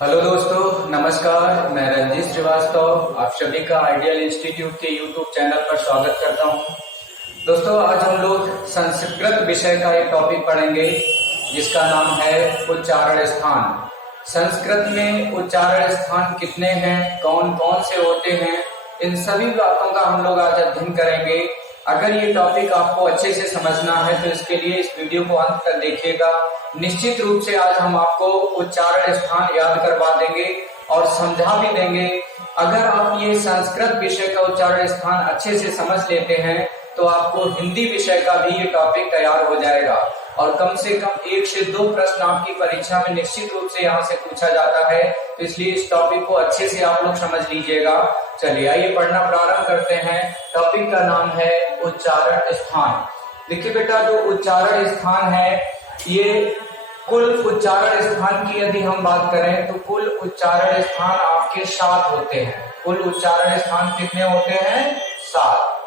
Hello दोस्तों, नमस्कार। मैं रंजीत श्रीवास्तव आप सभी का आइडियल इंस्टीट्यूट के यूट्यूब चैनल पर स्वागत करता हूं। दोस्तों, आज हम लोग संस्कृत विषय का एक टॉपिक पढ़ेंगे जिसका नाम है उच्चारण स्थान। संस्कृत में उच्चारण स्थान कितने हैं, कौन कौन से होते हैं, इन सभी बातों का हम लोग आज अध्ययन करेंगे। अगर ये टॉपिक आपको अच्छे से समझना है तो इसके लिए इस वीडियो को अंत तक देखिएगा। निश्चित रूप से आज हम आपको उच्चारण स्थान याद करवा देंगे और समझा भी देंगे। अगर आप ये संस्कृत विषय का उच्चारण स्थान अच्छे से समझ लेते हैं तो आपको हिंदी विषय का भी ये टॉपिक तैयार हो जाएगा और कम से कम 1 से 2 प्रश्न आपकी परीक्षा में निश्चित रूप से यहाँ से पूछा जाता है। तो इसलिए इस टॉपिक को अच्छे से आप लोग समझ लीजिएगा। चलिए आइए पढ़ना प्रारंभ करते हैं। टॉपिक का नाम है उच्चारण स्थान। देखिए बेटा, जो उच्चारण स्थान है ये कुल उच्चारण स्थान की यदि हम बात करें तो कुल उच्चारण स्थान आपके 7 होते हैं। कुल उच्चारण स्थान कितने होते हैं? 7।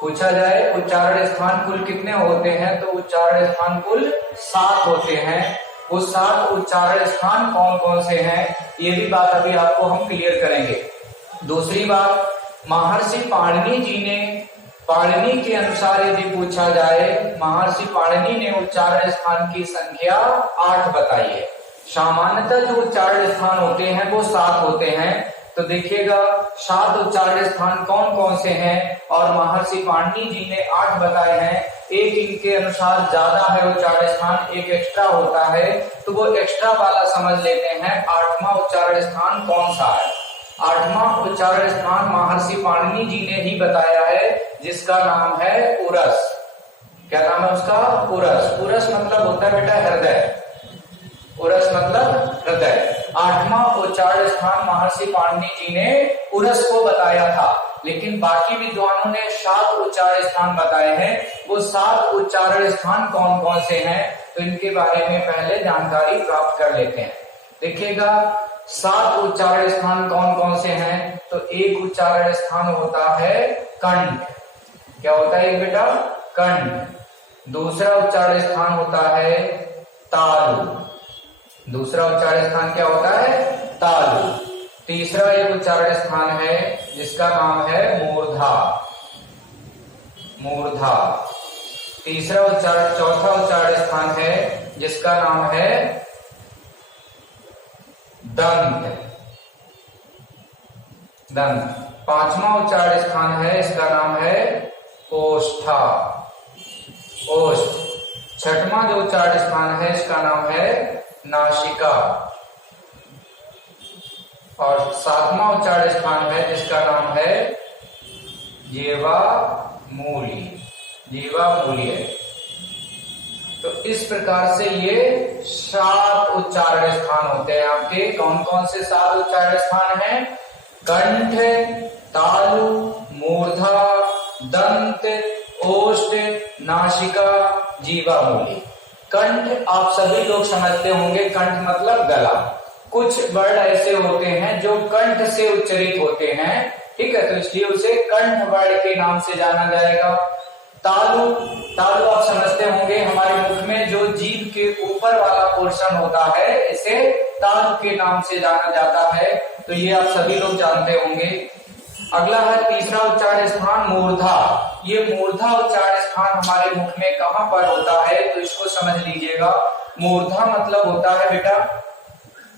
पूछा जाए उच्चारण स्थान कुल कितने होते हैं तो उच्चारण स्थान कुल 7 होते हैं। वो 7 उच्चारण स्थान कौन कौन से हैं ये भी बात अभी आपको हम क्लियर करेंगे। दूसरी बात, महर्षि पाणिनि जी ने पाणिनि के अनुसार यदि पूछा जाए, महर्षि पाणिनि ने उच्चारण स्थान की संख्या 8 बताई है। सामान्यतः जो उच्चारण स्थान होते हैं वो 7 होते हैं। तो देखिएगा 7 उच्चारण स्थान कौन कौन से हैं और महर्षि पाणिनि जी ने 8 बताए हैं। एक इनके अनुसार ज्यादा है उच्चारण स्थान, एक एक्स्ट्रा होता है, तो वो एक्स्ट्रा वाला समझ लेते हैं। 8वां उच्चारण स्थान कौन सा है? 8वां उच्चारण स्थान महर्षि पाणिनि जी ने ही बताया है जिसका नाम है उरस। क्या नाम है उसका? उरस। उरस मतलब होता है बेटा हृदय। उरस मतलब हृदय। 8वां उच्चारण स्थान महर्षि पाणिनि जी ने उरस को बताया था, लेकिन बाकी विद्वानों ने 7 उच्चारण स्थान बताए हैं। वो 7 उच्चारण स्थान कौन कौन से हैं तो इनके बारे में पहले जानकारी प्राप्त कर लेते हैं। देखिएगा 7 उच्चारण स्थान कौन कौन से हैं तो एक उच्चारण स्थान होता है कंठ। क्या होता है बेटा? कंठ। दूसरा उच्चारण स्थान होता है तालु। दूसरा उच्चारण स्थान क्या होता है? तालु। तीसरा एक उच्चारण स्थान है जिसका नाम है मूर्धा। मूर्धा। तीसरा उच्चारण चौथा उच्चारण स्थान है जिसका नाम है दंत। दंत। 5वां उच्चारण स्थान है, इसका नाम है ओष्ठा। ओष्ठ। 6वां जो उच्चारण स्थान है इसका नाम है नासिका। और 7वां उच्चारण स्थान है जिसका नाम है जीवामूली। जीवामूली है। तो इस प्रकार से ये 7 उच्चारण स्थान होते हैं आपके। कौन कौन से 7 उच्चारण स्थान हैं? कंठ, तालु, मूर्धा, दंत, ओष्ठ, नासिका, जीवामूली। कंठ आप सभी लोग समझते होंगे, कंठ मतलब गला। कुछ वर्ड ऐसे होते हैं जो कंठ से उच्चरित होते हैं, ठीक है, तो इसलिए उसे कंठ वर्ड के नाम से जाना जाएगा। तालु, तालु आप समझते होंगे, हमारे मुख में जो जीभ के ऊपर वाला पोर्शन होता है इसे तालु के नाम से जाना जाता है, तो ये आप सभी लोग जानते होंगे। अगला है तीसरा उच्चारण स्थान मूर्धा। ये मूर्धा उच्चारण स्थान हमारे मुख में कहां पर होता है तो इसको समझ लीजिएगा। मूर्धा मतलब होता है बेटा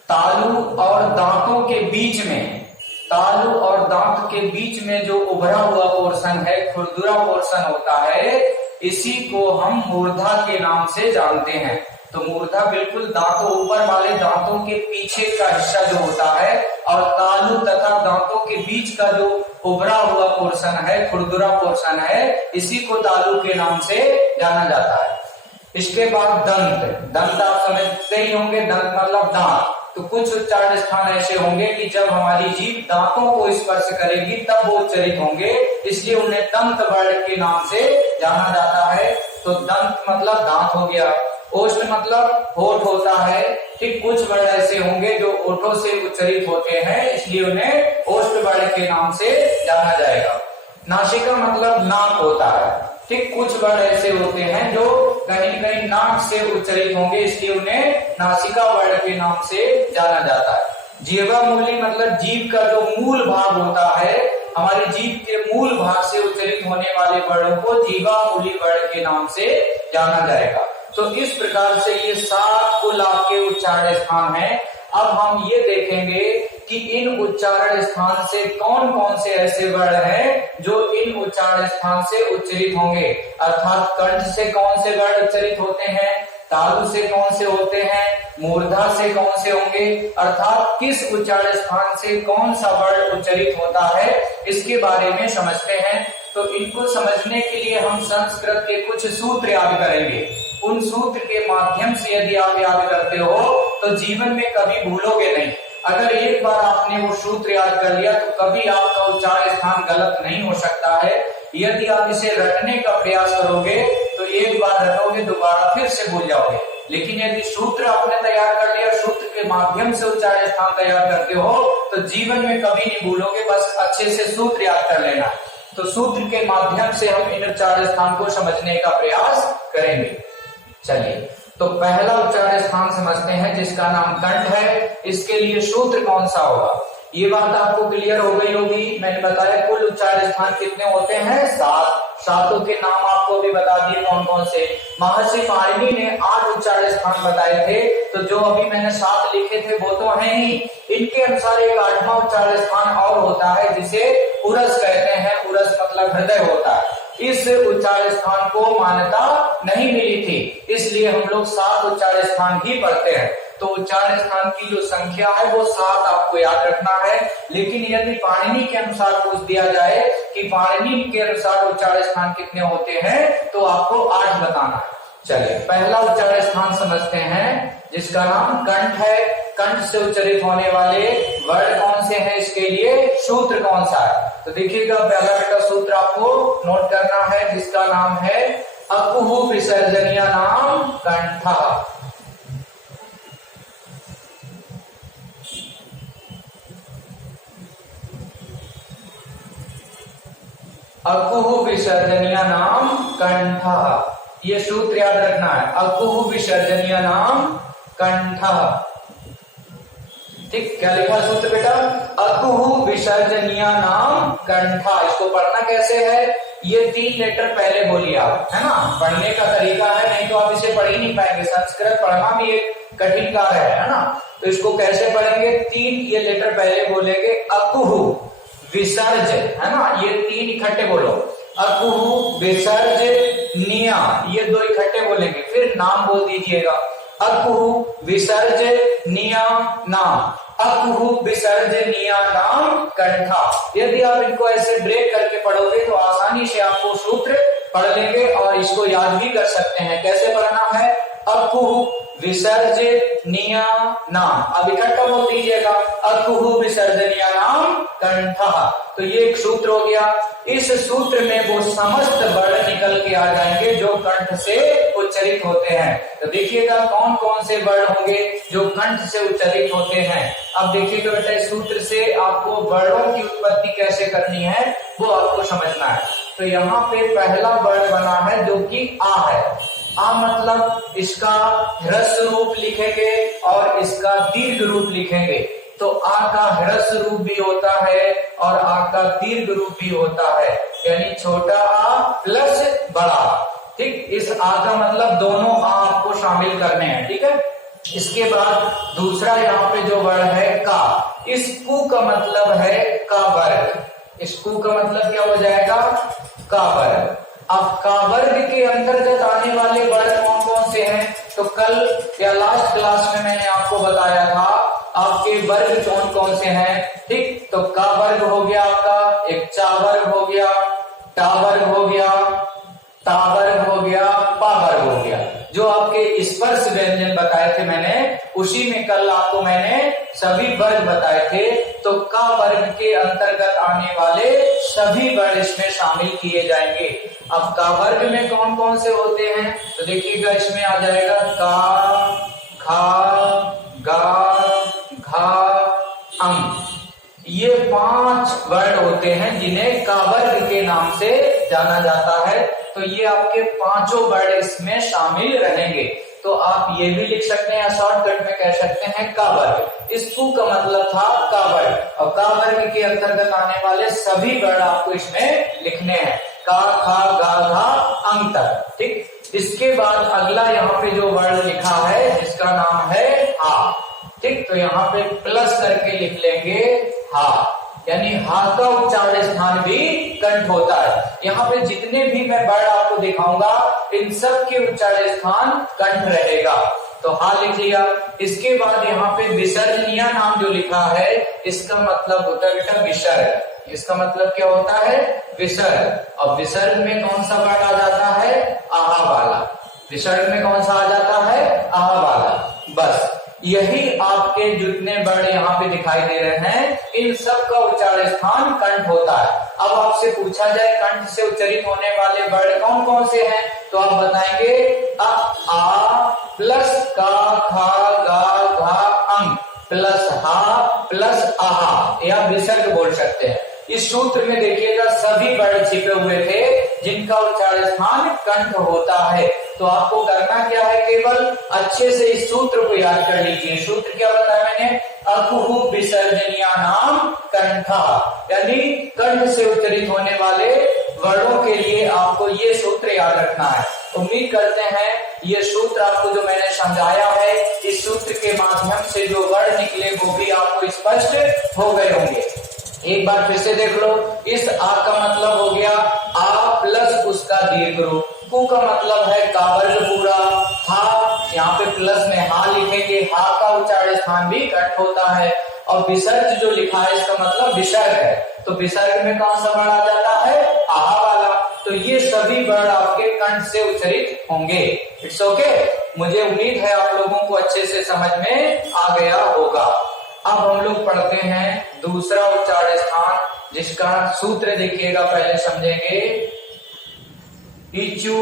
तालु और दांतों के बीच में, तालु और दांत के बीच में जो उभरा हुआ पोर्शन है, खुरदुरा पोर्शन होता है, इसी को हम मूर्धा के नाम से जानते हैं। तो मूर्धा बिल्कुल दांतों ऊपर वाले दांतों के पीछे का हिस्सा जो होता है, और तालु तथा दांतों के बीच का जो उभरा हुआ पोर्शन है, खुरदुरा पोर्शन है, इसी को तालु के नाम से जाना जाता है। इसके बाद दंत। दंत आप समझते ही होंगे, दंत मतलब दांत। तो कुछ उच्चारण स्थान ऐसे होंगे कि जब हमारी जीभ दांतों को स्पर्श करेगी तब वो उच्चरित होंगे, इसलिए उन्हें दंत वर्ण के नाम से जाना जाता है। तो दंत मतलब दांत हो गया। ओष्ठ मतलब होठ होता है, ठीक। कुछ वर्ण ऐसे होंगे जो ओठों से उच्चरित होते हैं, इसलिए उन्हें ओष्ठ वर्ण के नाम से जाना जाएगा। नासिका मतलब नाक होता है, ठीक। कुछ वर्ण ऐसे होते हैं जो कहीं कहीं नाक से उच्चरित होंगे, इसलिए उन्हें नासिका वर्ण के नाम से जाना जाता है। जिह्वा मूली मतलब जीभ का जो मूल भाग होता है, हमारी जीभ के मूल भाग से उच्चारित होने वाले वर्णों को जिह्वा मूली वर्ण के नाम से जाना जाएगा। तो इस प्रकार से ये 7 कुल आपके उच्चारण स्थान हैं। अब हम ये देखेंगे कि इन उच्चारण स्थान से कौन कौन से ऐसे वर्ण हैं जो इन उच्चारण स्थान से उच्चारित होंगे, अर्थात कंठ से कौन से वर्ण उच्चारित होते हैं, तालु से कौन से होते हैं, मूर्धा से कौन से होंगे, अर्थात किस उच्चारण स्थान से कौन सा वर्ण उच्चारित होता है, इसके बारे में समझते हैं। तो इनको समझने के लिए हम संस्कृत के कुछ सूत्र याद करेंगे। उन सूत्र के माध्यम से यदि आप याद करते हो तो जीवन में कभी भूलोगे नहीं। अगर एक बार आपने वो सूत्र याद कर लिया तो कभी आपका उच्चारण स्थान गलत नहीं हो सकता है। यदि आप इसे रटने का प्रयास करोगे तो एक बार रटोगे, दोबारा फिर से भूल जाओगे। लेकिन यदि सूत्र आपने तैयार कर लिया, सूत्र के माध्यम से उच्चारण स्थान तैयार करते हो तो जीवन में कभी नहीं भूलोगे। बस अच्छे से सूत्र याद कर लेना। तो सूत्र के माध्यम से हम इन उच्चारण स्थान को समझने का प्रयास करेंगे। चलिए, तो पहला उच्चारण स्थान समझते हैं जिसका नाम कंठ है। इसके लिए सूत्र कौन सा होगा, ये बात आपको क्लियर हो गई होगी। मैंने बताया कुल उच्चारण स्थान कितने होते हैं, 7। सातों के नाम आपको भी बता दिए कौन कौन से। महर्षि पाणिनि ने 8 उच्चारण स्थान बताए थे, तो जो अभी मैंने 7 लिखे थे वो तो है ही। इनके अनुसार एक 8वां उच्चारण स्थान और होता है जिसे उरस कहते हैं। उरस मतलब हृदय होता है। इस उच्चारण स्थान को मान्यता नहीं मिली थी, इसलिए हम लोग 7 उच्चारण स्थान ही पढ़ते हैं। तो उच्चारण स्थान की जो संख्या है वो 7 आपको याद रखना है। लेकिन यदि पाणिनि के अनुसार पूछ दिया जाए कि पाणिनि के अनुसार उच्चारण स्थान कितने होते हैं तो आपको 8 बताना है। चलिए, पहला उच्चारण स्थान समझते हैं जिसका नाम कंठ है। कंठ से उच्चारित होने वाले वर्ण कौन से हैं, इसके लिए सूत्र कौन सा है। तो देखिएगा, पहला बेटा सूत्र आपको नोट करना है जिसका नाम है अकुहु विसर्जनीय नाम कंठ। अकुहु विसर्जनीय नाम कंठ, ये सूत्र याद रखना है। अकुहु विसर्जनीय नाम कंठ। ठीक, क्या लिखा सूत्र बेटा, अकुहु विसर्जनीय नाम कंठ। इसको पढ़ना कैसे है, ये 3 लेटर पहले बोलिए आप, है ना। पढ़ने का तरीका है, नहीं तो आप इसे पढ़ ही नहीं पाएंगे। संस्कृत पढ़ना भी एक कठिन कार्य है ना। तो इसको कैसे पढ़ेंगे, 3 ये लेटर पहले बोलेंगे। अकुहु विसर्ज, है ना, ये 3 इकट्ठे बोलो। अकुहु विसर्ज निया, ये 2 इकट्ठे बोलेंगे। फिर नाम बोल दीजिएगा, अकुहु विसर्ज निया नाम। अकुहु विसर्ज निया नाम कंठा। यदि आप इनको ऐसे ब्रेक करके पढ़ोगे तो आसानी से आपको सूत्र पढ़ लेंगे और इसको याद भी कर सकते हैं। कैसे पढ़ना है, अकुहु विसर्ज निया नाम। अब इकट्ठा बोल दीजिएगा, अकुहु विसर्जनीय नाम कंठा। तो ये एक सूत्र हो गया। इस सूत्र में वो समस्त वर्ण निकल के आ जाएंगे जो कंठ से उच्चारित होते हैं। तो देखिएगा कौन कौन से वर्ण होंगे जो कंठ से उच्चारित होते हैं। अब देखिएगा बेटा, इस सूत्र से आपको वर्णों की उत्पत्ति कैसे करनी है वो आपको समझना है। तो यहाँ पे पहला वर्ण बना है जो कि आ है। आ मतलब इसका ह्रस्व रूप लिखेंगे और इसका दीर्घ रूप लिखेंगे। तो आ का ह्रस्व रूप भी होता है और आ का दीर्घ रूप भी होता है, यानी छोटा आ प्लस बड़ा। ठीक, इस आ का मतलब दोनों आ आपको शामिल करने हैं। ठीक है, इसके बाद दूसरा यहाँ पे जो वर्ण है का, इस कु का मतलब है का वर्ग। इस कु का मतलब क्या हो जाएगा, का वर्ग। अब का वर्ग के अंतर्गत आने वाले वर्ण कौन कौन से हैं, तो कल या लास्ट क्लास में मैंने आपको बताया था आपके वर्ग कौन कौन से हैं। ठीक, तो का वर्ग हो गया आपका, एक चा वर्ग हो गया, टा वर्ग हो गया, ता वर्ग हो गया, पा वर्ग हो गया। जो आपके स्पर्श व्यंजन बताए थे मैंने, उसी में कल आपको मैंने सभी वर्ग बताए थे। तो का वर्ग के अंतर्गत आने वाले सभी वर्ण इसमें शामिल किए जाएंगे। अब का वर्ग में कौन कौन से होते हैं, तो देखिएगा इसमें आ जाएगा का, खा, गा, घा, अंग। ये 5 वर्ण होते हैं जिन्हें का वर्ग के नाम से जाना जाता है। तो ये आपके 5 वर्ण इसमें शामिल रहेंगे। तो आप ये भी लिख सकते हैं या शॉर्टकट में कह सकते हैं का वर्ग। इस कु का मतलब था का वर्ग, और का वर्ग के अंतर्गत आने वाले सभी वर्ड आपको इसमें लिखने हैं, का खा गा घा अंग तक। ठीक, इसके बाद अगला यहाँ पे जो वर्ड लिखा है जिसका नाम है हा। ठीक, तो यहाँ पे प्लस करके लिख लेंगे हा, यानी हा का उच्चारण स्थान भी कंठ होता है। यहाँ पे जितने भी मैं वर्ड आपको दिखाऊंगा इन सब के उच्चारण स्थान कंठ रहेगा, तो हा लिख लिया। इसके बाद यहाँ पे विसर्जनीय नाम जो लिखा है इसका मतलब होता है बेटा विसर्ग। इसका मतलब क्या होता है? विसर्ग। और विसर्ग में कौन सा वर्ड आ जाता है? आहा वाला। विसर्ग में कौन सा आ जाता है? आहा वाला। बस यही आपके जितने वर्ड यहाँ पे दिखाई दे रहे हैं इन सब का उच्चारण स्थान कंठ होता है। अब आपसे पूछा जाए कंठ से उच्चरित होने वाले वर्ड कौन कौन से हैं, तो आप बताएंगे आ प्लस का खा गा घा अंग प्लस हा प्लस आहा, या विसर्ग बोल सकते हैं। इस सूत्र में देखिएगा सभी वर्ड छिपे हुए थे जिनका उच्चारण स्थान कंठ होता है। तो आपको करना क्या है, केवल अच्छे से इस सूत्र को याद कर लीजिए। सूत्र क्या बताया मैंने? अकुहु विसर्जनीय नाम कंठा, यानी कंठ से उच्चरित होने वाले वर्णों के लिए आपको ये सूत्र याद रखना है। उम्मीद करते हैं ये सूत्र आपको जो मैंने समझाया है इस सूत्र के माध्यम से जो वर्ड निकले वो भी आपको स्पष्ट हो गए होंगे। एक बार फिर से देख लो। इस आ का मतलब हो गया आ प्लस उसका दीर्घ रूप, कु का मतलब है का वर्ग पूरा, हा यहाँ पे प्लस में हा लिखेंगे, हा का उच्चारण स्थान भी कंठ होता है, और विसर्ग जो लिखा है इसका मतलब विसर्ग है, तो विसर्ग में कौन सा वर्ड आ जाता है? आहा वाला। तो ये सभी वर्ड आपके कंठ से उच्चरित होंगे। It's okay. मुझे उम्मीद है आप लोगों को अच्छे से समझ में आ गया होगा। अब हम लोग पढ़ते हैं दूसरा उच्चारण स्थान जिसका सूत्र देखिएगा, पहले समझेंगे। इचु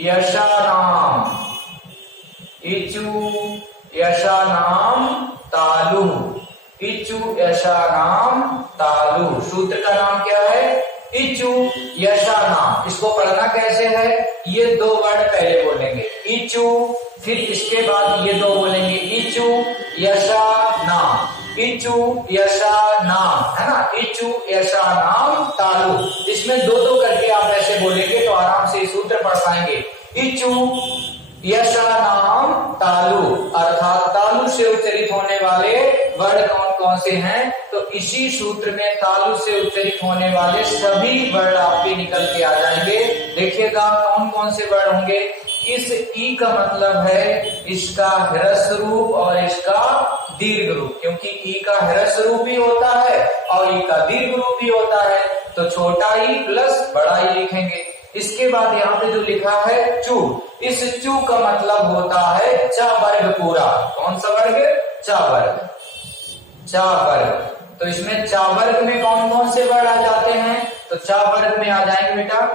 यशा नाम, इचु यशा नाम तालु, इचु यशा नाम तालु। सूत्र का नाम क्या है? इचु यशा नाम। इसको पढ़ना कैसे है? ये दो वर्ड पहले बोलेंगे इचु, फिर इसके बाद ये दो बोलेंगे इचु यशा नाम, इचु यशा नाम, है ना? इचु यशा नाम तालु। इसमें दो दो करके आप ऐसे बोलेंगे तो आराम से सूत्र पढ़ पाएंगे। इचु यशा नाम तालु, अर्थात तालु से उच्चरित होने वाले वर्ड कौन कौन से हैं? तो इसी सूत्र में तालु से उच्चरित होने वाले सभी वर्ड आपके निकल के आ जाएंगे। देखिएगा कौन कौन से वर्ड होंगे। इस ई का मतलब है इसका ह्रस्व रूप और इसका दीर्घ रूप, क्योंकि ई का ह्रस्व रूप भी होता है और ई का दीर्घ रूप भी होता है, तो छोटा ई प्लस बड़ा ई लिखेंगे। इसके बाद यहाँ पे जो लिखा है चू, इस चू का मतलब होता है चा वर्ग पूरा। कौन सा वर्ग? चा वर्ग, चा वर्ग। तो इसमें चा वर्ग में कौन कौन से वर्ड आ जाते हैं? तो चा वर्ग में आ जाएंगे बेटा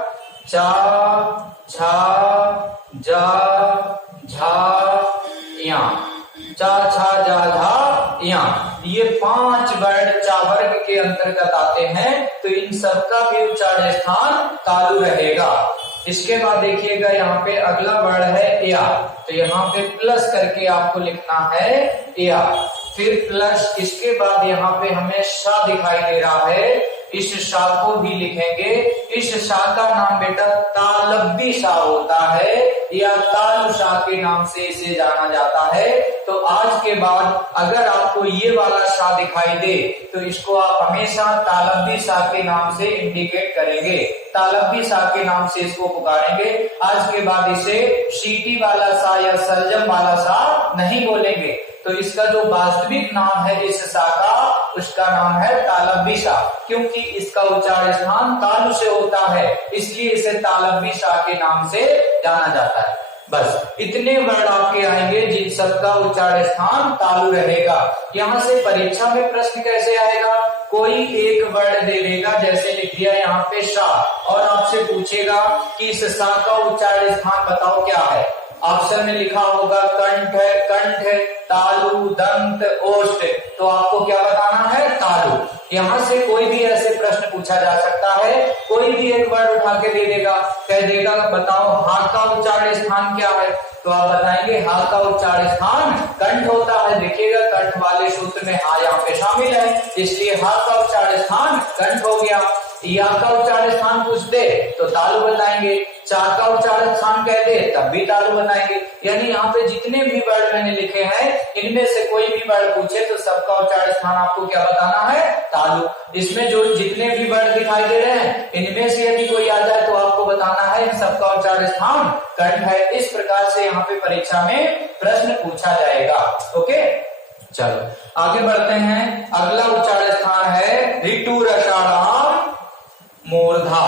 चा, छा, जा, झा, या, चा छा जा झा या, ये 5 वर्ड चा वर्ग के अंतर्गत आते हैं, तो इन सबका भी उच्चारण स्थान तालु रहेगा। इसके बाद देखिएगा यहाँ पे अगला वर्ड है या, तो यहाँ पे प्लस करके आपको लिखना है या, फिर प्लस इसके बाद यहाँ पे हमें शा दिखाई दे रहा है, इस शा को भी लिखेंगे। इस शा का नाम बेटा तालब्बी शा होता है या तालु शा के नाम से इसे जाना जाता है। तो आज के बाद अगर आपको ये वाला शा दिखाई दे तो इसको आप हमेशा तालब्बी शा के नाम से इंडिकेट करेंगे, तालब्बी शा के नाम से इसको पुकारेंगे। आज के बाद इसे सीटी वाला शा या सलजम वाला शा नहीं बोलेंगे। तो इसका जो वास्तविक नाम है इस शा का, उसका नाम है तालब्बी शा, क्योंकि इसका उच्चारण स्थान तालु से होता है, इसलिए इसे तालब्बी शा के नाम से जाना जाता है। बस इतने वर्ड आपके आएंगे जिन सबका उच्चारण स्थान तालु रहेगा। यहाँ से परीक्षा में प्रश्न कैसे आएगा? कोई एक वर्ड दे देगा, जैसे लिख दिया यहाँ पे शा, और आपसे पूछेगा कि इस शा का उच्चारण स्थान बताओ क्या है। ऑप्शन में लिखा होगा कंठ, तालु, दंत, ओष्ठ, तो आपको क्या बताना है? तालु। यहाँ से कोई भी ऐसे प्रश्न पूछा जा सकता है, कोई भी एक वर्ड उठा के दे देगा, कह देगा बताओ हा का उच्चारण स्थान क्या है, तो आप बताएंगे हा का उच्चारण स्थान कंठ होता है। देखिएगा कंठ वाले सूत्र में हा यहाँ पे शामिल है, इसलिए हा का उच्चारण स्थान कंठ हो गया। या का उच्चारण स्थान पूछ दे तो तालु बताएंगे, चा का उच्चारण स्थान कह दे तब भी तालु बताएंगे। यानी यहाँ पे जितने भी वर्ड मैंने लिखे हैं इनमें से कोई भी वर्ड पूछे तो सबका उच्चारण स्थान आपको क्या बताना है, तालु। इसमें जो जितने भी वर्ड दिखाई दे रहे हैं इनमें से यदि कोई आ जाए तो आपको बताना है इन सबका उच्चारण स्थान कंठ है। इस प्रकार से यहाँ पे परीक्षा में प्रश्न पूछा जाएगा। ओके, चलो आगे बढ़ते हैं। अगला उच्चारण स्थान है ऋतु रसाणाम मूर्धा।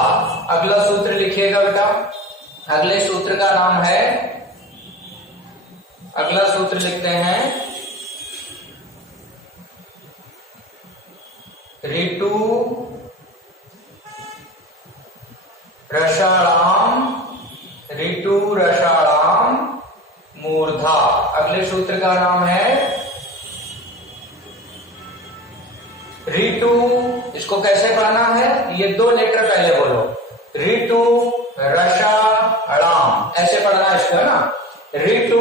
अगला सूत्र लिखिएगा बेटा, अगले सूत्र का नाम है, अगला सूत्र लिखते हैं ऋतु रसाणाम, ऋतु रसाणाम मूर्धा। अगले सूत्र का नाम है ऋतु, इसको कैसे पढ़ना है, ये दो लेटर पहले बोलो, ऋतु रसाणाम ऐसे पढ़ना है इसको, है ना, ऋतु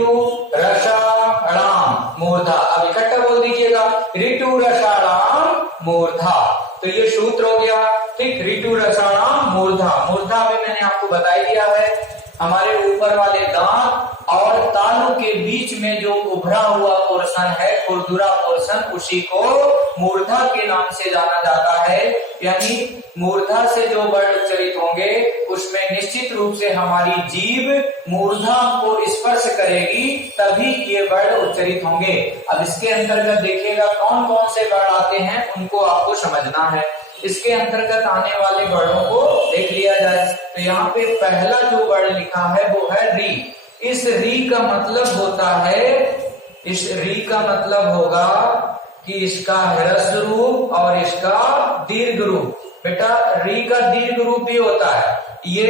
रसाणाम मूर्धा। अब इकट्ठा बोल दीजिएगा ऋतु रसाणाम मूर्धा। तो ये सूत्र हो गया, ठीक, ऋतु रसाणाम मूर्धा। मूर्धा में मैंने आपको बता दिया है, हमारे ऊपर वाले दांत और तालु के बीच में जो उभरा हुआ पोर्शन है, खुरदुरा पोर्शन, उसी को मूर्धा के नाम से जाना जाता है। यानी मूर्धा से जो वर्ड उच्चरित होंगे उसमें निश्चित रूप से हमारी जीभ मूर्धा को स्पर्श करेगी तभी ये वर्ड उच्चरित होंगे। अब इसके अंतर्गत देखिएगा कौन कौन से वर्ड आते हैं उनको आपको समझना है। इसके अंतर्गत आने वाले वर्डों को देख लिया जाए। तो यहाँ पे पहला जो वर्ड लिखा है वो है री। इस री का मतलब होता है, इस री का मतलब होगा कि इसका ह्रस्व रूप और इसका दीर्घ रूप। बेटा री का दीर्घ रूप भी होता है, ये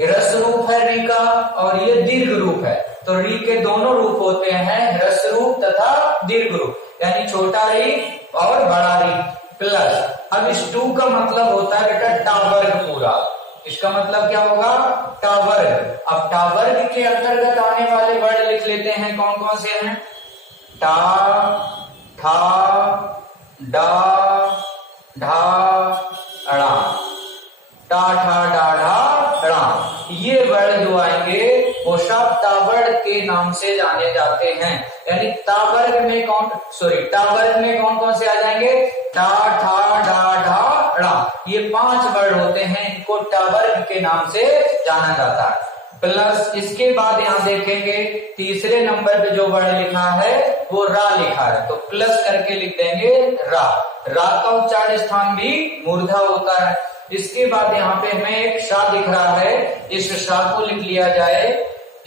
ह्रस्व रूप है री का और ये दीर्घ रूप है। तो री के दोनों रूप होते हैं, ह्रस्व रूप तथा दीर्घ रूप, यानी छोटा री और बड़ा री प्लस। अब इस टू का मतलब होता है बेटा टावर्ग पूरा। इसका मतलब क्या होगा, टावर्ग। अब टावर्ग के अंतर्गत आने वाले वर्ड लिख लेते हैं, कौन कौन से हैं, टा, ठा, डा, ढा, अड़ा, टा, ठा, डा, ढा, अड़ा। ये वर्ड जो आएंगे वो सब टावर्ग के नाम से जाने जाते हैं। यानी टावर्ग में टावर्ग में कौन कौन से आ जाएंगे, टा, ठा, डा, ढा, अड़ा। ये 5 वर्ड होते हैं, इनको टावर्ग के नाम से जाना जाता है। प्लस इसके बाद यहाँ देखेंगे तीसरे नंबर पे जो वर्ड लिखा है वो रा लिखा है, तो प्लस करके लिख देंगे रा। रा का उच्चारण स्थान भी मूर्धा होता है। इसके बाद यहाँ पे हमें एक सा दिख रहा है, इस सा को लिख लिया जाए,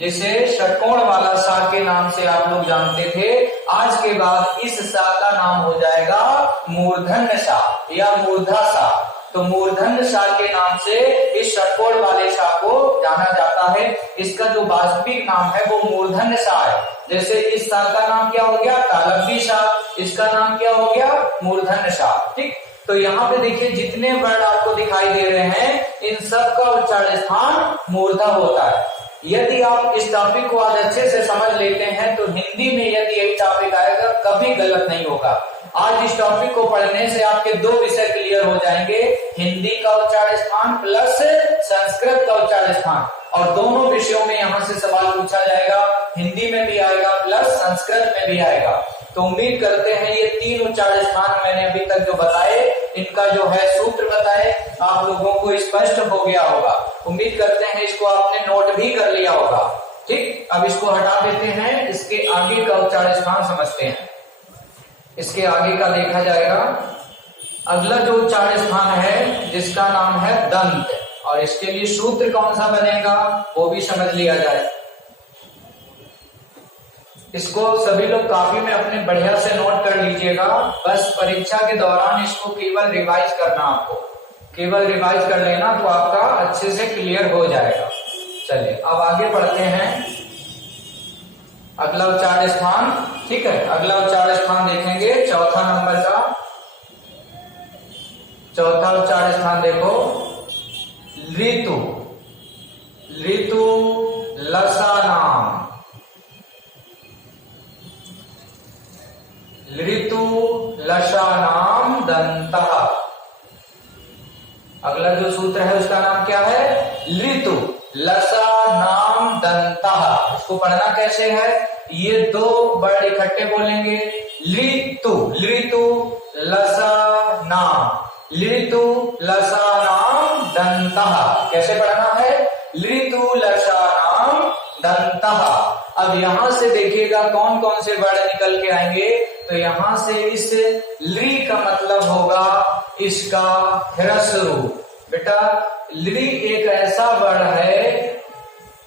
जिसे षटकोण वाला सा के नाम से आप लोग जानते थे। आज के बाद इस सा का नाम हो जाएगा मूर्धन्य सा या मूर्धा सा। तो मूर्धन्य सा के नाम से इस षटकोण वाले सा को जाना जाता है। इसका जो वास्तविक नाम है वो मूर्धन्य सा है। जैसे इस सा का नाम क्या हो गया, तालव्य सा, इसका नाम क्या हो गया, मूर्धन्य सा। ठीक, तो यहाँ पे देखिए जितने वर्ड आपको दिखाई दे रहे हैं इन सब का उच्चारण स्थान मूर्धा होता है। यदि आप इस टॉपिक को आज अच्छे से समझ लेते हैं तो हिंदी में यदि यही टॉपिक आएगा कभी गलत नहीं होगा। आज इस टॉपिक को पढ़ने से आपके 2 विषय क्लियर हो जाएंगे, हिंदी का उच्चारण स्थान प्लस संस्कृत का उच्चारण स्थान। और दोनों विषयों में यहाँ से सवाल पूछा जाएगा, हिंदी में भी आएगा प्लस संस्कृत में भी आएगा। तो उम्मीद करते हैं ये 3 उच्चारण स्थान मैंने अभी तक जो बताए, इनका जो है सूत्र बताए, आप लोगों को स्पष्ट हो गया होगा। उम्मीद करते हैं इसको आपने नोट भी कर लिया होगा। ठीक, अब इसको हटा देते हैं, इसके आगे का उच्चारण स्थान समझते हैं। इसके आगे का देखा जाएगा। अगला जो उच्चारण स्थान है जिसका नाम है दंत, और इसके लिए सूत्र कौन सा बनेगा वो भी समझ लिया जाए। इसको सभी लोग कॉपी में अपने बढ़िया से नोट कर लीजिएगा। बस परीक्षा के दौरान इसको केवल रिवाइज करना, आपको केवल रिवाइज कर लेना तो आपका अच्छे से क्लियर हो जाएगा। चलिए अब आगे बढ़ते हैं। अगला उच्चारण स्थान, ठीक है, अगला उच्चारण स्थान देखेंगे 4था नंबर का ऋतु लशानाम दंतः। अगला जो सूत्र है उसका नाम क्या है? ऋतु लशानाम दंतः। इसको पढ़ना कैसे है? ये दो वर्ड इकट्ठे बोलेंगे, ऋतु, ऋतु लशानाम, ऋतु लशानाम दंतः। कैसे पढ़ना है? ऋतु लशानाम दंतः। अब यहां से देखिएगा कौन कौन से वर्ड निकल के आएंगे। तो यहां से इस ली का मतलब होगा इसका ह्रस्व रूप। बेटा ली एक ऐसा वर्ड है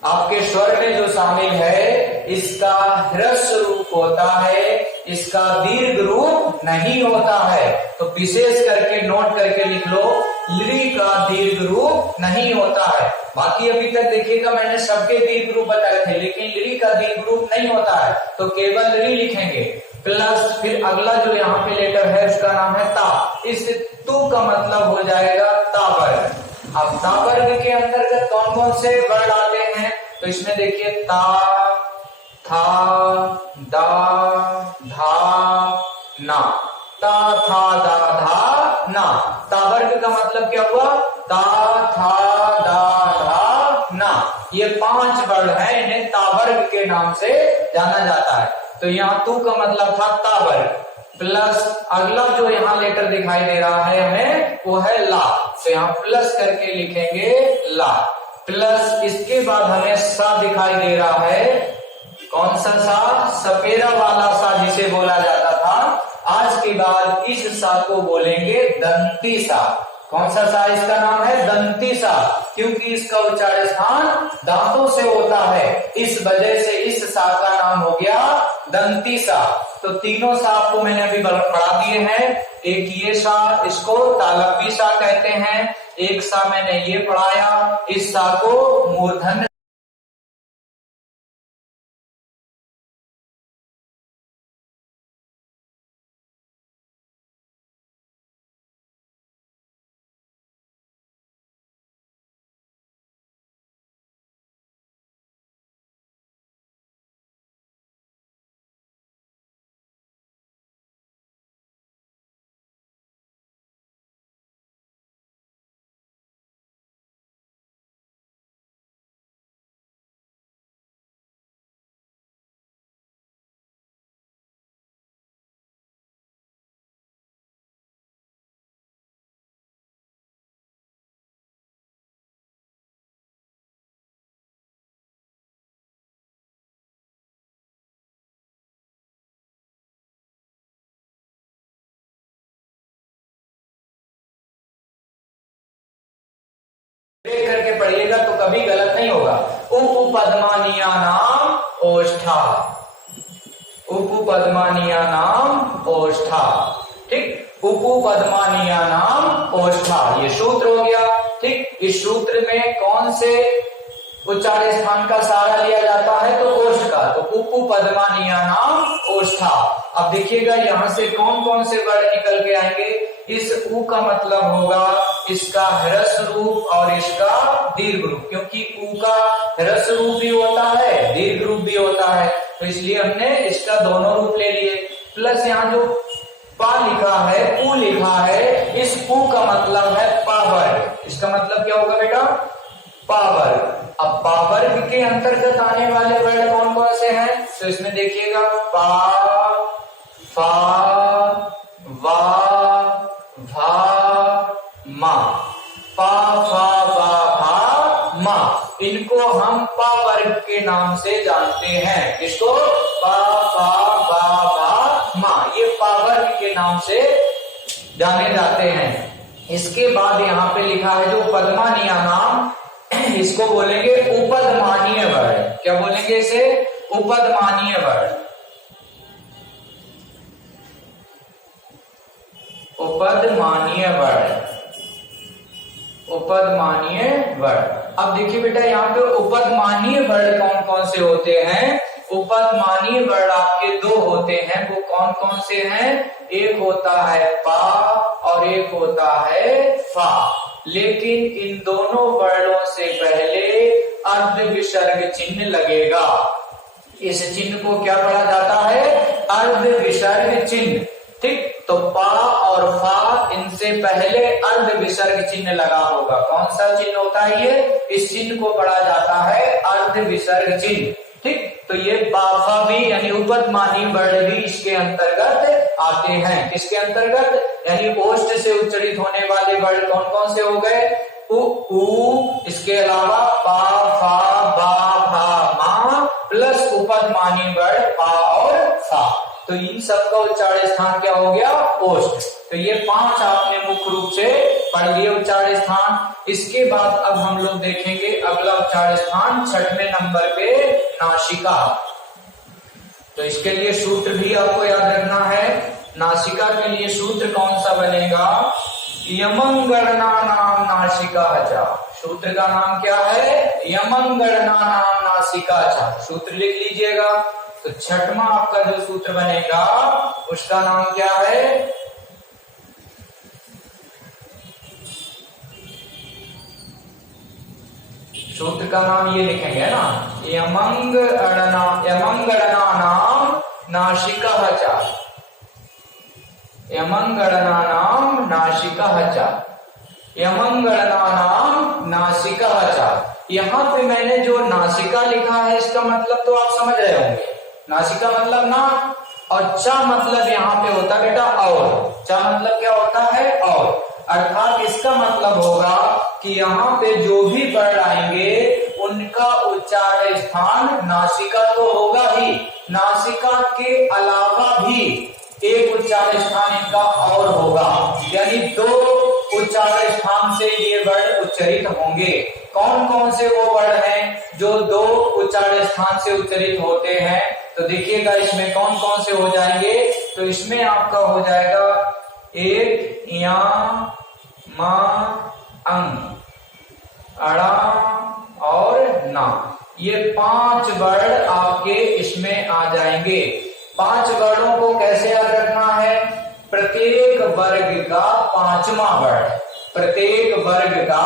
आपके स्वर में जो शामिल है, इसका ह्रस्व रूप होता है, इसका दीर्घ रूप नहीं होता है। तो विशेष करके नोट करके लिख लो, ली का दीर्घ रूप नहीं होता है। बाकी अभी तक देखिएगा मैंने सबके दीर्घ रूप बताए थे, लेकिन ली का दीर्घ रूप नहीं होता है, तो केवल ली लिखेंगे। प्लस फिर अगला जो यहाँ पे लेटर है उसका नाम है ता। इस तू का मतलब हो जाएगा तावर्ग। अब तावर्ग के अंतर्गत कौन कौन से वर्ड आते हैं? तो इसमें देखिए ता, था, दा, धा, ना। ता, था, दा, धा, ना। तावर्ग का मतलब क्या हुआ? ता, था, दा, धा, ना। ये 5 वर्ड हैं, इन्हें तावर्ग के नाम से जाना जाता है। तो यहाँ तू का मतलब था तावर्ग। प्लस अगला जो यहाँ लेटर दिखाई दे रहा है हमें, वो है ला। तो यहाँ प्लस करके लिखेंगे ला। प्लस इसके बाद हमें सा दिखाई दे रहा है। कौन सा सा? सपेरा वाला सा जिसे बोला जाता था। आज के बाद इस सा को बोलेंगे दंती सा। कौन सा सा? इसका नाम है दंती सा, क्योंकि इसका उच्चारण स्थान दांतों से होता है, इस वजह से इस सा का नाम हो गया दंती सा। तो तीनों सा आपको मैंने अभी पढ़ा दिए हैं। एक ये सा, इसको तालव्य सा कहते हैं। एक सा मैंने ये पढ़ाया, इस सा को मूर्धन्य करके पढ़िएगा तो कभी गलत नहीं होगा। उपपद्मानिया नाम ओष्ठा, उपपद्मानिया नाम ओष्ठा। ठीक, उपपद्मानिया नाम ओष्ठा, ये सूत्र हो गया। ठीक, इस सूत्र में कौन से उच्चारण स्थान का सहारा लिया जाता है? तो ओष्ठ का। तो उपपद्मानिया नाम ओष्ठा। अब देखिएगा यहाँ से कौन कौन से वर्ड निकल के आएंगे। इस उ का मतलब होगा इसका ह्रस्व रूप और इसका दीर्घ रूप, क्योंकि उ का ह्रस्व रूप भी होता है, दीर्घ रूप भी होता है, तो इसलिए हमने इसका दोनों रूप ले लिए। प्लस यहाँ जो पा लिखा है, पू लिखा है, इस पू का मतलब है पावर। इसका मतलब क्या होगा बेटा? पावर। अब पावर के अंतर्गत आने वाले वर्ड कौन कौन से हैं? तो इसमें देखिएगा पा, फा, वा, भा, मा। पा, फा, वा, भा, मा, इनको हम पा वर्ग के नाम से जानते हैं। इसको पा, फा, वा, भा, मा, ये पा वर्ग के नाम से जाने जाते हैं। इसके बाद यहाँ पे लिखा है जो पद्मानिया नाम, इसको बोलेंगे उपदमानीय वर्ड। क्या बोलेंगे इसे? उपदमानीय वर्ड। उपदमानीय वर्ड, उपदमानीय वर्ड। अब देखिए बेटा यहाँ पे उपदमानीय वर्ड कौन कौन से होते हैं? उपदमानीय वर्ड आपके दो होते हैं, वो कौन कौन से हैं? एक होता है पा और एक होता है फा। लेकिन इन दोनों वर्डों से पहले अर्ध विसर्ग चिन्ह लगेगा। इस चिन्ह को क्या पढ़ा जाता है? अर्ध विसर्ग विसर्ग चिन्ह। ठीक, तो पा और फा इनसे पहले अर्ध विसर्ग चिन्ह लगा होगा। कौन सा चिन्ह होता है ये? इस चिन्ह को पढ़ा जाता है अर्ध विसर्ग चिन्ह। ठीक, तो ये पाफा भी यानी उपध्मानी वर्ण भी इसके अंतर्गत आते हैं। किसके अंतर्गत? यानी ओष्ठ से उच्चारित होने वाले वर्ण कौन कौन से हो गए? उ, ऊ, इसके अलावा पा, फा, बा, भा, मा प्लस उपध्मानी वर्ण पा और फा। तो इन सब का उच्चारण स्थान क्या हो गया? ओष्ठ। तो ये 5 आपने मुख्य रूप से पढ़ लिए उच्चारण स्थान। इसके बाद अब हम लोग देखेंगे अगला उच्चारण स्थान 6वें नंबर पे नासिका। तो इसके लिए सूत्र भी आपको याद रखना है। नासिका के लिए सूत्र कौन सा बनेगा? यमंगणना नाम नासिका चा। सूत्र का नाम क्या है? यमंगणना नाम नासिका चा। सूत्र लिख लीजिएगा। तो 6वां आपका जो सूत्र बनेगा उसका नाम क्या है? सूत्र का नाम ये लिखेंगे ना, यमंगणना नाम नासिका चा। यमंगणना नाम नासिका चा। यमंगणना नाम नासिका चा। यहाँ पे मैंने जो नासिका लिखा है इसका मतलब तो आप समझ रहे होंगे। नासिका मतलब ना, और चा मतलब यहाँ पे होता है बेटा और। चा मतलब क्या होता है? और। अर्थात इसका मतलब होगा कि यहाँ पे जो भी वर्ण आएंगे उनका उच्चारण स्थान नासिका तो होगा ही, नासिका के अलावा भी एक उच्चारण स्थान इनका और होगा। यानी 2 उच्चारण स्थान से ये वर्ण उच्चरित होंगे। कौन कौन से वो वर्ण हैं जो 2 उच्चारण स्थान से उच्चरित होते हैं? तो देखिएगा इसमें कौन कौन से हो जाएंगे। तो इसमें आपका हो जाएगा एक या, मा, अंग, अड़ा और ना। ये 5 वर्ण आपके इसमें आ जाएंगे। 5 वर्णों को कैसे याद रखना है? प्रत्येक वर्ग का 5वां वर्ण, प्रत्येक वर्ग का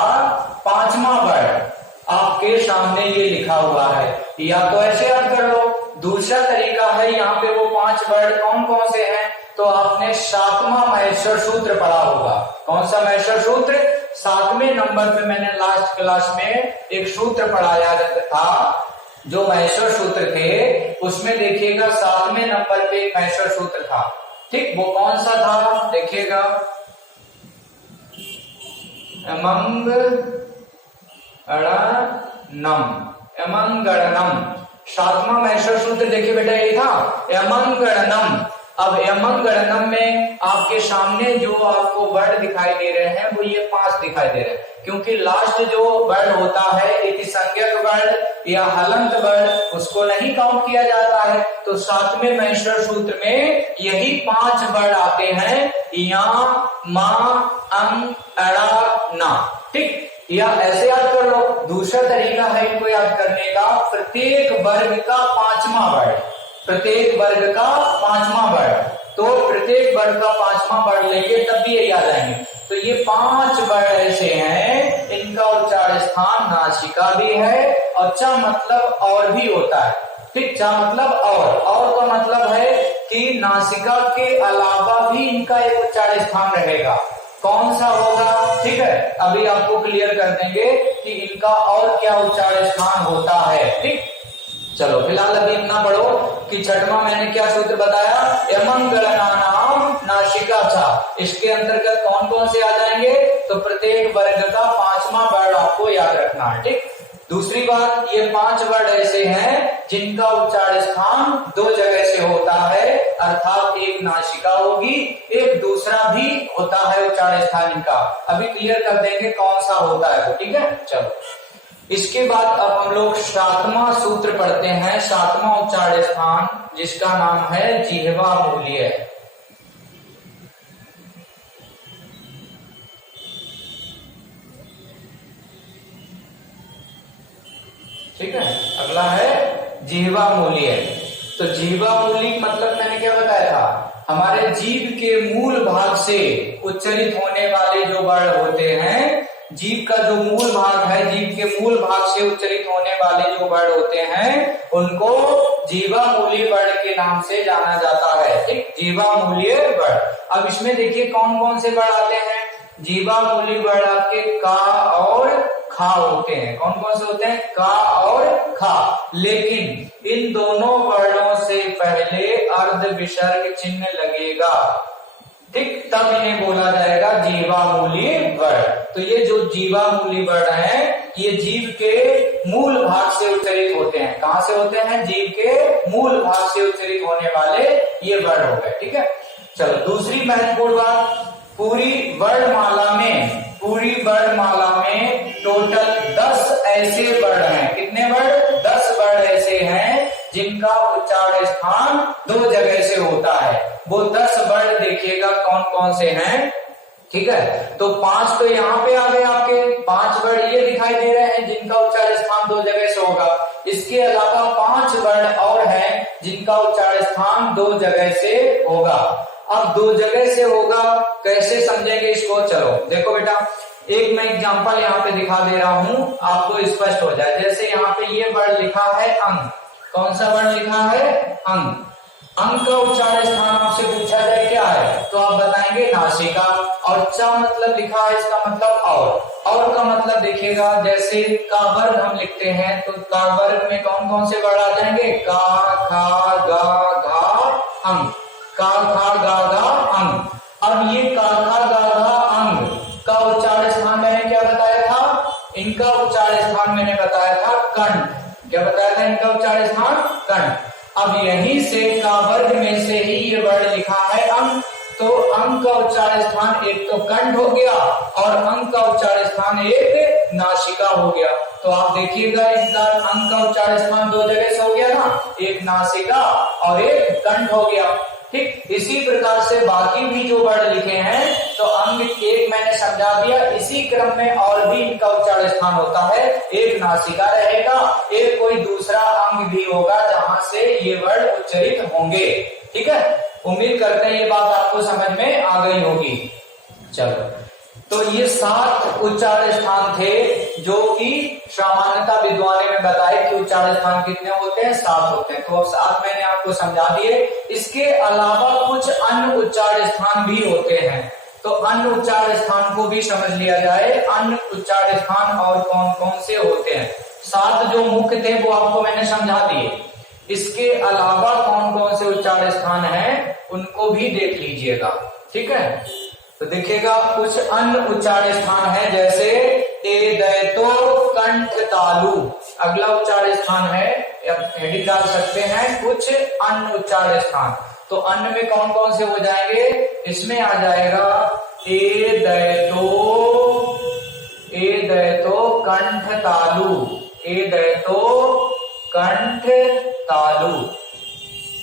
5वां वर्ण आपके सामने ये लिखा हुआ है। या तो ऐसे याद कर लो, दूसरा तरीका है, यहाँ पे वो 5 वर्ण कौन कौन से हैं? तो आपने 7वां महेश्वर सूत्र पढ़ा होगा। कौन सा महेश्वर सूत्र? 7वें नंबर पे मैंने लास्ट क्लास में एक सूत्र पढ़ाया था, जो महेश्वर सूत्र थे। उसमें देखिएगा 7वें नंबर पे एक महेश्वर सूत्र था। ठीक, वो कौन सा था? देखिएगा, यमंगणनम। 7वां महेश्वर सूत्र देखिए बेटा ये था यमंगणनम। अब यमंगणनम में आपके सामने जो आपको वर्ण दिखाई दे रहे हैं वो ये 5 दिखाई दे रहे हैं, क्योंकि लास्ट जो वर्ण होता है इतिसंज्ञक वर्ण या हलंत वर्ण उसको नहीं काउंट किया जाता है। तो 7वें महेश्वर सूत्र में यही 5 वर्ण आते हैं, या, मा, अंग, अड़ा, ना। ठीक, या ऐसे याद कर लो। दूसरा तरीका है इनको याद करने का, प्रत्येक वर्ग का 5वां वर्ण, प्रत्येक वर्ग का 5वां वर्ण। तो प्रत्येक वर्ग का 5वां वर्ण लेंगे तब भी ये याद आएंगे। तो ये 5 वर्ण ऐसे हैं, इनका उच्चारण स्थान नासिका भी है, और चा मतलब और भी होता है। ठीक, चा मतलब और का मतलब है कि नासिका के अलावा भी इनका एक उच्चारण स्थान रहेगा। कौन सा होगा? ठीक है, अभी आपको क्लियर कर देंगे कि इनका और क्या उच्चारण स्थान होता है। ठीक, चलो फिलहाल अभी इतना पढ़ो कि 6वां मैंने क्या सूत्र बताया? यमंगणना नाम नासिका चा। इसके अंतर्गत कौन कौन से आ जाएंगे? तो प्रत्येक वर्ग का 5वां वर्ण आपको याद रखना है। ठीक, दूसरी बात, ये 5 वर्ण ऐसे हैं जिनका उच्चारण स्थान 2 जगह से होता है, अर्थात एक नासिका होगी, एक दूसरा भी होता है उच्चारण स्थान इनका। अभी क्लियर कर देंगे कौन सा होता है वो। ठीक है, चलो इसके बाद अब हम लोग 7वां सूत्र पढ़ते हैं, 7वां उच्चारण स्थान, जिसका नाम है जिह्वा मूल्य। ठीक है, अगला है जिह्वा मूल्य। तो जिह्वा मूल्य मतलब मैंने क्या बताया था? हमारे जीभ के मूल भाग से उच्चरित होने वाले जो वर्ण होते हैं, जीभ का जो मूल भाग है, जीभ के मूल भाग से उच्चरित होने वाले जो वर्ण होते हैं उनको जिह्वा मूल्य वर्ण के नाम से जाना जाता है। ठीक, जीवामूलीय वर्ण। अब इसमें देखिए कौन कौन से वर्ण आते हैं। जीवामूलीय वर्ण आपके का और खा होते हैं। कौन कौन से होते हैं, का और खा। लेकिन इन दोनों वर्णों से पहले अर्ध विसर्ग चिन्ह लगेगा, ठीक, तब इन्हें बोला जाएगा जीवामूलीय वर्ण। तो ये जो जीवामूलीय वर्ण है ये जीव के मूल भाग से उच्चरित होते हैं। कहां से होते हैं, जीव के मूल भाग से उच्चरित होने वाले ये वर्ण हो गए, ठीक है। चलो दूसरी महत्वपूर्ण बात, पूरी वर्णमाला में टोटल 10 ऐसे वर्ण हैं। कितने वर्ण, 10 वर्ण ऐसे हैं जिनका उच्चारण स्थान 2 जगह से होता है। वो 10 वर्ण देखिएगा कौन कौन से हैं, ठीक है। तो 5 तो यहाँ पे आ गए आपके, 5 वर्ण ये दिखाई दे रहे हैं जिनका उच्चारण स्थान 2 जगह से होगा। इसके अलावा 5 वर्ण और हैं जिनका उच्चारण स्थान 2 जगह से होगा। अब 2 जगह से होगा, कैसे समझेंगे इसको, चलो देखो बेटा, एक मैं एग्जांपल यहाँ पे दिखा दे रहा हूँ, आपको स्पष्ट हो जाए। जैसे यहाँ पे ये वर्ण लिखा है अंग, कौन सा वर्ण लिखा है, अंग। अंग का उच्चारण स्थान आपसे पूछा जाए क्या है, तो आप बताएंगे नासिका। और चा मतलब लिखा है, इसका मतलब और का मतलब देखिएगा, जैसे का वर्ग हम लिखते हैं तो का वर्ग में कौन कौन से वर्ण आ जाएंगे, का खा गा घा अंग, का खा गा घा अंग। अब ये का खा गा घा अंग का उच्चारण स्थान मैंने क्या बताया था, इनका उच्चारण स्थान मैंने बताया था कंठ। क्या बताया था, इनका उच्चारण स्थान कंठ। अब यहीं से का वर्ग में से ही ये वर्ण लिखा है अंग, तो अंग का उच्चारण स्थान एक तो कंठ हो गया और अंग का उच्चारण स्थान एक नासिका हो गया। तो आप देखिएगा इनका अंग का उच्चारण स्थान 2 जगह से हो गया ना, एक नासिका और एक कंठ हो गया, ठीक। इसी प्रकार से बाकी भी जो वर्ण लिखे हैं, तो अंग एक मैंने समझा दिया, इसी क्रम में और भी इनका उच्चारण स्थान होता है, एक नासिका रहेगा, एक कोई दूसरा अंग भी होगा जहां से ये वर्ण उच्चरित होंगे, ठीक है। उम्मीद करते हैं ये बात आपको समझ में आ गई होगी। चलो, तो ये 7 उच्चारण स्थान थे जो कि सामान्यता विद्वान में बताए कि उच्चारण स्थान कितने होते हैं, 7 होते हैं। तो अब 7 मैंने आपको समझा दिए। इसके अलावा कुछ अन्य उच्चारण स्थान भी होते हैं, तो अन्य उच्चारण स्थान को भी समझ लिया जाए। अन्य उच्चारण स्थान और कौन कौन से होते हैं, 7 जो मुख्य थे वो आपको मैंने समझा दिए। इसके अलावा कौन कौन से उच्चारण स्थान हैं उनको भी देख लीजिएगा, ठीक है। तो देखिएगा कुछ अन्य उच्चारण स्थान है, जैसे ए दैतो कंठ तालु, अगला उच्चारण स्थान है, हेडिंग डाल सकते हैं कुछ अन्य उच्चारण स्थान। तो अन्य में कौन कौन से हो जाएंगे, इसमें आ जाएगा ए दैतो कंठ तालु, ए दैतो कंठ तालु,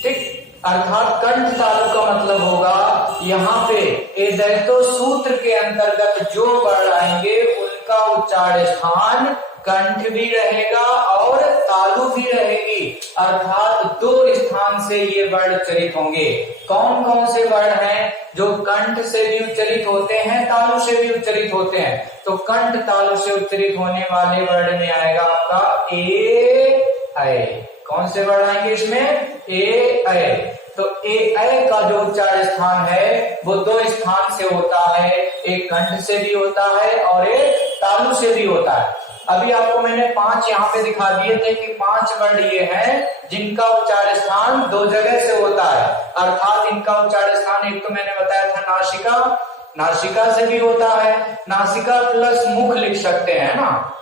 ठीक। अर्थात कंठ तालु का मतलब होगा यहाँ पे ए दैतो सूत्र के अंतर्गत जो वर्ण आएंगे उनका उच्चारण स्थान कंठ भी रहेगा और तालु भी रहेगी, अर्थात 2 स्थान से ये वर्ण उच्चरित होंगे। कौन कौन से वर्ण हैं जो कंठ से भी उच्चरित होते हैं, तालु से भी उच्चरित होते हैं, तो कंठ तालु से उच्चरित होने वाले वर्ण में आएगा आपका ए ऐ। कौन से वर्ण आएंगे इसमें, ए ऐ। तो ए ऐ का जो उच्चारण स्थान है वो 2 स्थान से होता है, एक कंठ से भी होता है और एक तालु से भी होता है। अभी आपको मैंने 5 यहाँ पे दिखा दिए थे कि 5 वर्ण ये हैं जिनका उच्चारण स्थान 2 जगह से होता है, अर्थात इनका उच्चारण स्थान एक तो मैंने बताया था नासिका, नासिका से भी होता है, नासिका प्लस मुख लिख सकते हैं ना,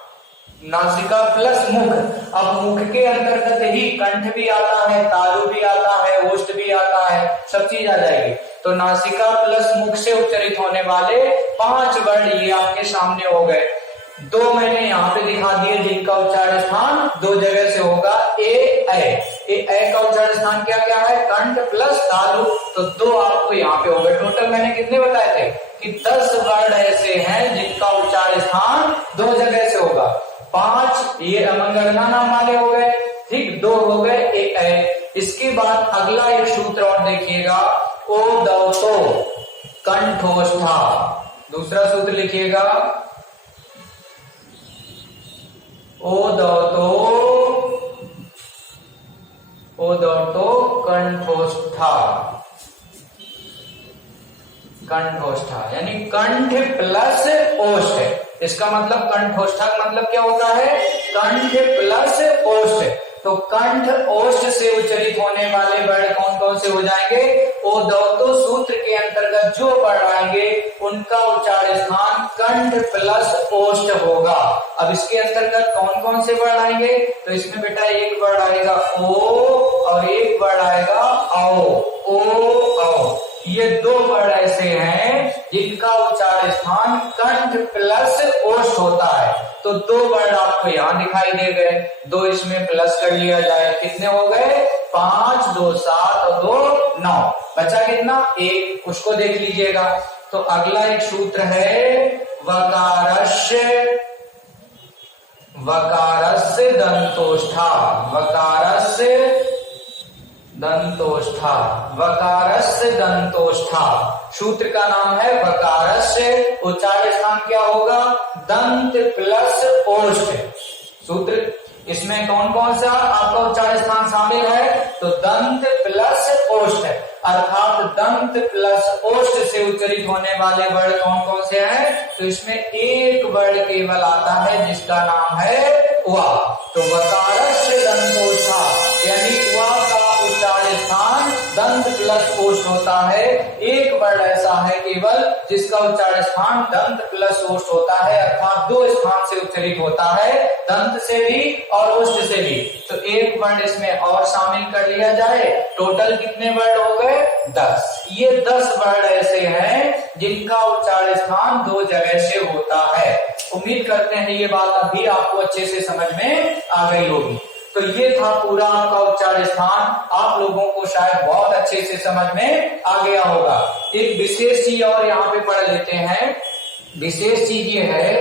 नासिका प्लस मुख। अब मुख के अंतर्गत ही कंठ भी आता है, तालु भी आता है, ओष्ठ भी आता है, सब चीज आ जाएगी। तो नासिका प्लस मुख से उच्चरित होने वाले 5 वर्ण ये आपके सामने हो गए। 2 मैंने यहाँ पे दिखा दिए जिनका उच्चारण स्थान 2 जगह से होगा, ए ऐ का उच्चारण स्थान क्या क्या है, कंठ प्लस तालु। तो 2 आपको यहाँ पे हो गए। टोटल मैंने कितने बताए थे कि 10 वर्ण ऐसे हैं जिनका उच्चारण स्थान 2 जगह से होगा। 5 ये अमंगलना नाम वाले हो गए, ठीक, 2 हो गए एक ऐ। इसके बाद अगला एक सूत्र और देखिएगा, ओ दौतो कंठोष्ठा। दूसरा सूत्र लिखिएगा, ओ दौतो कंठोष्ठा। कंठोष्ठा, यानी कंठ प्लस ओष्ठ। इसका मतलब कंठोष्ठा का मतलब क्या होता है? कंठ प्लस ओष्ठ। तो कंठ ओष्ठ से उच्चरित होने वाले वर्ण कौन कौन से हो जाएंगे? ओदौतो सूत्र के अंतर्गत जो वर्ण आएंगे उनका उच्चारण स्थान कंठ प्लस ओष्ठ होगा। अब इसके अंतर्गत कौन कौन से वर्ण आएंगे? तो इसमें बेटा एक वर्ण आएगा ओ और एक वर्ण आएगा औ। ओ औ, ये दो वर्ण ऐसे हैं जिनका उच्चारण स्थान कंठ प्लस ओष्ठ होता है। तो दो वर्ण आपको यहाँ दिखाई दे गए, दो इसमें प्लस कर लिया जाए, कितने हो गए? 5, 2 7 और 2 9, बचा कितना? 1। उसको देख लीजिएगा। तो अगला एक सूत्र है वकारस्य, वकारस्य दंतोष्ठा, वकारस्य दंतोष्ठा, वकारस्य दंतोष्ठा। सूत्र का नाम है वकारस्य, उच्चारण स्थान क्या होगा? दंत प्लस ओष्ठ। सूत्र इसमें कौन कौन सा आपका उच्चारण स्थान शामिल है? तो दंत प्लस ओष्ठ, अर्थात दंत प्लस ओष्ठ से उच्चरित होने वाले वर्ण कौन कौन से हैं? तो इसमें एक वर्ण केवल आता है जिसका नाम है वा। तो वकारस्य दंतोष्ठा, यानी वा का उच्चारण स्थान दंत प्लस ओष्ठ होता है। एक वर्ण ऐसा है केवल जिसका उच्चारण स्थान दंत प्लस ओष्ठ होता है, अर्थात दो स्थान से उच्चरित होता है, दंत से भी और ओष्ठ से भी। तो एक वर्ण इसमें और शामिल कर लिया जाए, टोटल कितने वर्ण हो गए? 10। ये 10 वर्ण ऐसे हैं जिनका उच्चारण स्थान दो जगह से होता है। उम्मीद करते हैं ये बात अभी आपको अच्छे से समझ में आ गई होगी। तो ये था पूरा आपका उच्चारण स्थान, आप लोगों को शायद बहुत अच्छे से समझ में आ गया होगा। एक विशेष चीज और यहाँ पे पढ़ लेते हैं। विशेष चीज ये है,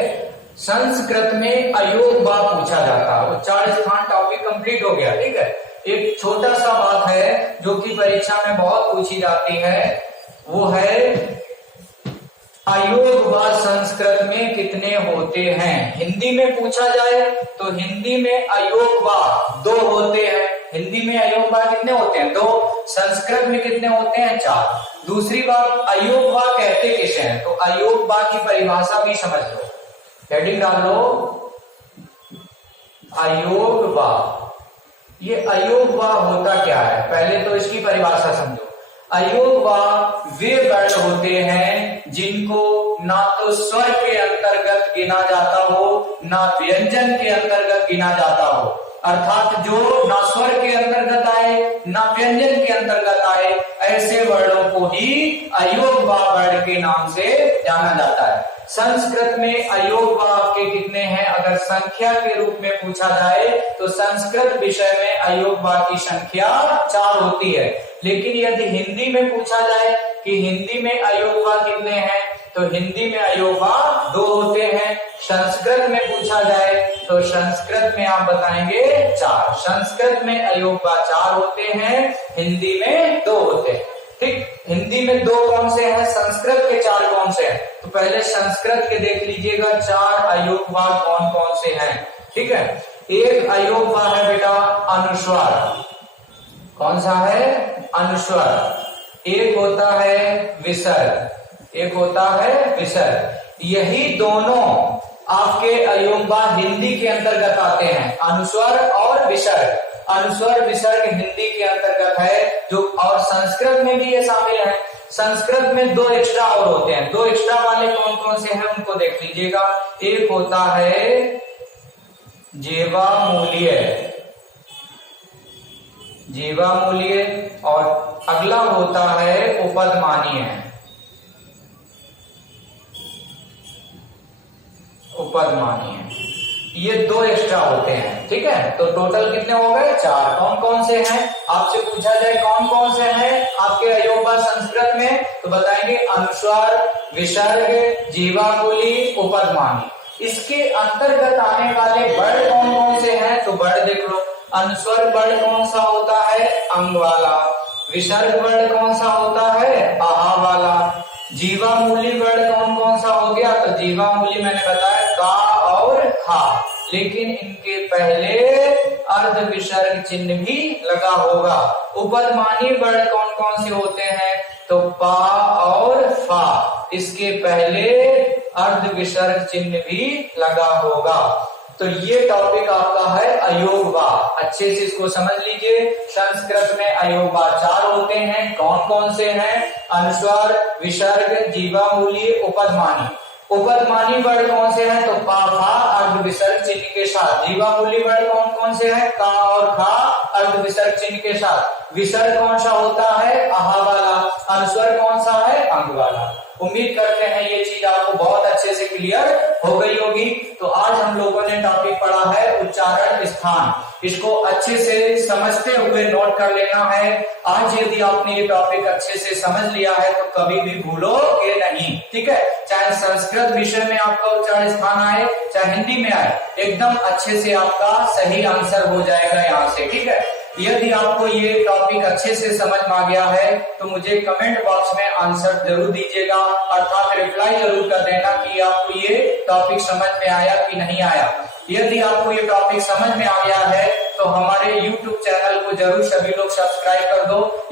संस्कृत में अयोग वा पूछा जाता है। उच्चारण स्थान टॉपिक कंप्लीट हो गया, ठीक है। एक छोटा सा बात है जो कि परीक्षा में बहुत पूछी जाती है, वो है अयोग व संस्कृत में कितने होते हैं? हिंदी में पूछा जाए तो हिंदी में अयोग व 2 होते हैं। हिंदी में अयोग व कितने होते हैं? 2। संस्कृत में कितने होते हैं? 4। दूसरी बात, अयोग व कहते किसे हैं? तो अयोग व की परिभाषा भी समझ लो, हेडिंग डाल लो अयोग व। ये अयोग व होता क्या है? पहले तो इसकी परिभाषा समझो। अयोग व वे वर्ण होते हैं जिनको ना तो स्वर के अंतर्गत गिना जाता हो, ना व्यंजन के अंतर्गत गिना जाता हो। अर्थात जो ना स्वर के अंतर्गत आए, ना व्यंजन के अंतर्गत आए, ऐसे वर्णों को ही अयोग व वर्ण के नाम से जाना जाता है। संस्कृत में अयोग व आपके कितने हैं? अगर संख्या के रूप में पूछा जाए तो संस्कृत विषय में अयोग व की संख्या 4 होती है। लेकिन यदि हिंदी में पूछा जाए कि हिंदी में अयोग व कितने हैं, तो हिंदी में अयोग व 2 होते हैं। संस्कृत में पूछा जाए तो संस्कृत में आप बताएंगे 4। संस्कृत में अयोग व 4 होते हैं, हिंदी में 2 होते हैं। ठीक, हिंदी में 2 कौन से हैं? संस्कृत के 4 कौन से हैं? तो पहले संस्कृत के देख लीजिएगा 4 अयोग व कौन कौन से हैं। ठीक है, एक अयोग व है बेटा अनुस्वार। कौन सा है? अनुस्वार। एक होता है विसर्ग, एक होता है विसर्ग। यही दोनों आपके अयोग व हिंदी के अंतर्गत आते हैं, अनुस्वार और विसर्ग। अनुस्वार विसर्ग हिंदी के अंतर्गत है जो, और संस्कृत में भी ये शामिल है। संस्कृत में 2 एक्स्ट्रा और होते हैं। 2 एक्स्ट्रा वाले कौन कौन से हैं उनको देख लीजिएगा। एक होता है जीवामूल्य, जीवामूल्य, और अगला होता है उपदमानीय, उपदमानीय। ये 2 एक्स्ट्रा होते हैं। ठीक है, तो टोटल कितने हो गए? 4। कौन कौन से हैं? आपसे पूछा जाए कौन कौन से हैं आपके अयोग व संस्कृत में, तो बताएंगे अनुस्वार, विसर्ग, जीवाकुली, उपदमानी। इसके अंतर्गत आने वाले वर्ण कौन कौन से हैं? तो वर्ण देख लो। अनुस्वार वर्ण कौन सा होता है? अंग वाला। विसर्ग वर्ण कौन सा होता है? आहा वाला। जीवामूली वर्ण कौन कौन सा हो गया? तो जीवामूली मैंने बताया का और खा, लेकिन इनके पहले अर्ध विसर्ग चिन्ह भी लगा होगा। उपदमानी वर्ण कौन कौन से होते हैं? तो पा और फा। इसके पहले अर्ध विसर्ग चिन्ह भी लगा होगा। तो ये टॉपिक आपका है अयोगवाद। अच्छे से इसको समझ लीजिए। संस्कृत में अयोगवाद 4 होते हैं। कौन कौन से हैं? अनुस्वार, विसर्ग, जीवामूली, उपदमानी। उपदमानी वर्ण कौन से हैं? तो पा फा अर्ध विसर्ग चिन्ह के साथ। जीवामूली वर्ण कौन कौन से हैं? का और खा अर्ध विसर्ग चिन्ह के साथ। विसर्ग कौन सा होता है? आहा वाला। अनुस्वर कौन सा है? अंग वाला। उम्मीद करते हैं ये चीज आपको बहुत अच्छे से क्लियर हो गई होगी। तो आज हम लोगों ने टॉपिक पढ़ा है उच्चारण स्थान। इसको अच्छे से समझते हुए नोट कर लेना है। आज यदि आपने ये टॉपिक अच्छे से समझ लिया है तो कभी भी भूलोगे नहीं, ठीक है। चाहे संस्कृत विषय में आपका उच्चारण स्थान आए, चाहे हिंदी में आए, एकदम अच्छे से आपका सही आंसर हो जाएगा यहाँ से, ठीक है। यदि आपको ये टॉपिक अच्छे से समझ में आ गया है तो मुझे कमेंट बॉक्स में आंसर जरूर दीजिएगा, अर्थात रिप्लाई जरूर कर देना कि आपको ये टॉपिक समझ में आया कि नहीं आया। यदि आपको ये टॉपिक समझ में आ गया है तो हमारे YouTube चैनल को जरूर सभी लोग सब्सक्राइब कर दो।